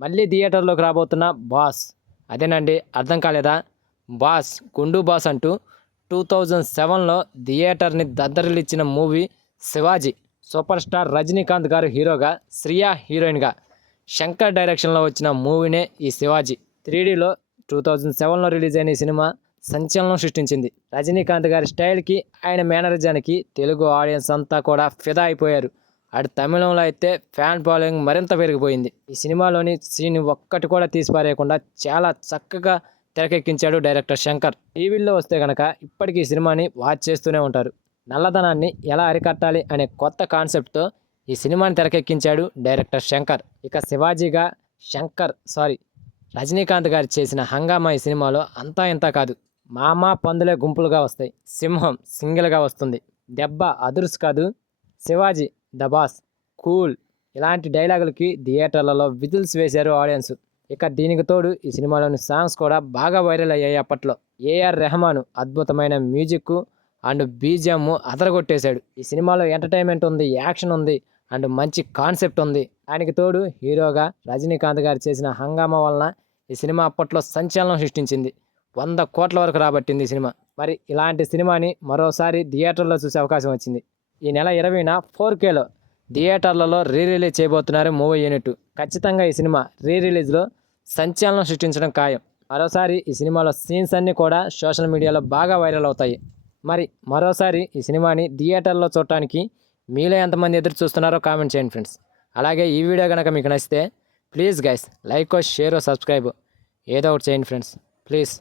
మళ్ళీ థియేటర్లోకి రాబోతున్న బాస్. అదేనండి అర్థం కాలేదా? బాస్ గుండు బాస్ అంటూ టూ థౌజండ్ సెవెన్లో థియేటర్ని దద్దరిల్లిచ్చిన movie Sivaji super star Rajinikanth garu హీరోగా శ్రియా హీరోయిన్గా శంకర్ డైరెక్షన్లో వచ్చిన మూవీనే ఈ శివాజీ. త్రీడీలో టూ థౌజండ్ సెవెన్లో రిలీజ్ అయిన ఈ సినిమా సంచలనం సృష్టించింది. రజనీకాంత్ గారి స్టైల్కి ఆయన మేనరిజానికి తెలుగు ఆడియన్స్ అంతా కూడా ఫిదా అయిపోయారు. అటు తమిళంలో అయితే ఫ్యాన్ ఫాలోయింగ్ మరింత పెరిగిపోయింది. ఈ సినిమాలోని సీన్ ఒక్కటి కూడా తీసిపారేయకుండా చాలా చక్కగా తెరకెక్కించాడు డైరెక్టర్ శంకర్. టీవీల్లో వస్తే కనుక ఇప్పటికీ ఈ సినిమాని వాచ్ చేస్తూనే ఉంటారు. నల్లధనాన్ని ఎలా అరికట్టాలి అనే కొత్త కాన్సెప్ట్తో ఈ సినిమాని తెరకెక్కించాడు డైరెక్టర్ శంకర్. ఇక శివాజీగా శంకర్ సారీ రజనీకాంత్ గారు చేసిన హంగామా ఈ సినిమాలో అంతా ఇంత కాదు. మామ పందులే గుంపులుగా వస్తాయి. సింహం సింగిల్గా వస్తుంది. దెబ్బ అదుర్స్ కాదు. శివాజీ దబాస్ కూల్ ఇలాంటి డైలాగులకి థియేటర్లలో విజిల్స్ వేశారు ఆడియన్స్. ఇక దీనికి తోడు ఈ సినిమాలోని సాంగ్స్ కూడా బాగా వైరల్ అయ్యాయి అప్పట్లో. ఏఆర్ రెహమాన్ అద్భుతమైన మ్యూజిక్ అండ్ బీజిఎం అదరగొట్టేశాడు. ఈ సినిమాలో ఎంటర్టైన్మెంట్ ఉంది యాక్షన్ ఉంది అండ్ మంచి కాన్సెప్ట్ ఉంది. దానికి తోడు హీరోగా రజనీకాంత్ గారు చేసిన హంగామా వలన ఈ సినిమా అప్పట్లో సంచలనం సృష్టించింది. వంద కోట్ల వరకు రాబట్టింది ఈ సినిమా. మరి ఇలాంటి సినిమాని మరోసారి థియేటర్లో చూసే అవకాశం వచ్చింది. ఈ నెల ఇరవైన ఫోర్ కేలో థియేటర్లలో రీ రిలీజ్ చేయబోతున్నారు మూవీ యూనిట్. ఖచ్చితంగా ఈ సినిమా రీ రిలీజ్లో సంచలనం సృష్టించడం ఖాయం. మరోసారి ఈ సినిమాలో సీన్స్ అన్నీ కూడా సోషల్ మీడియాలో బాగా వైరల్ అవుతాయి. మరి మరోసారి ఈ సినిమాని థియేటర్లో చూడటానికి మీలో ఎంతమంది ఎదురు చూస్తున్నారో కామెంట్ చేయండి ఫ్రెండ్స్. అలాగే ఈ వీడియో కనుక మీకు నచ్చితే please guys like share subscribe ఏదో ఒకటి చేయండి ఫ్రెండ్స్. ప్లీజ్.